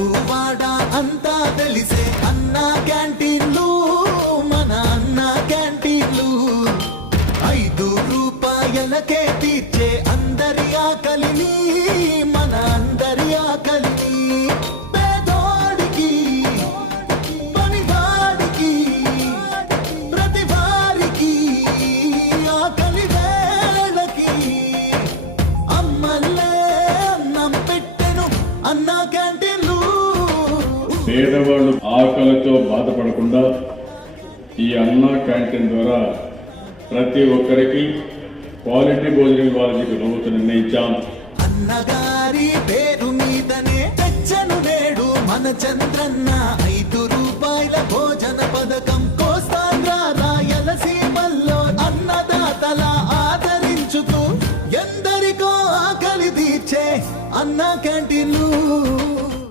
ఊరు వాడ అంతా తెలిసే అన్న క్యాంటీన్లు, మన అన్న క్యాంటీన్లు. 5 రూపాయలకే తీర్చే అందరి ఆకలిని, మన అందరి ఆకలిని. పేదోడికి పనివాడికి ప్రతి వారికి ఆకలి వేళకి అమ్మల్లే అన్నం పెట్టెను అన్న క్యాంటీన్లు. పేదవాళ్ళు ఆకలితో బాధపడకుండా ఈ అన్నా క్యాంటీన్ ద్వారా ప్రతి ఒక్కరికి క్వాలిటీ భోజనం ఇవ్వాలని ప్రభుత్వం నిర్ణయించాం. అన్నగారి పేరు మీదనే తెచ్చను నేడు మన చంద్రన్న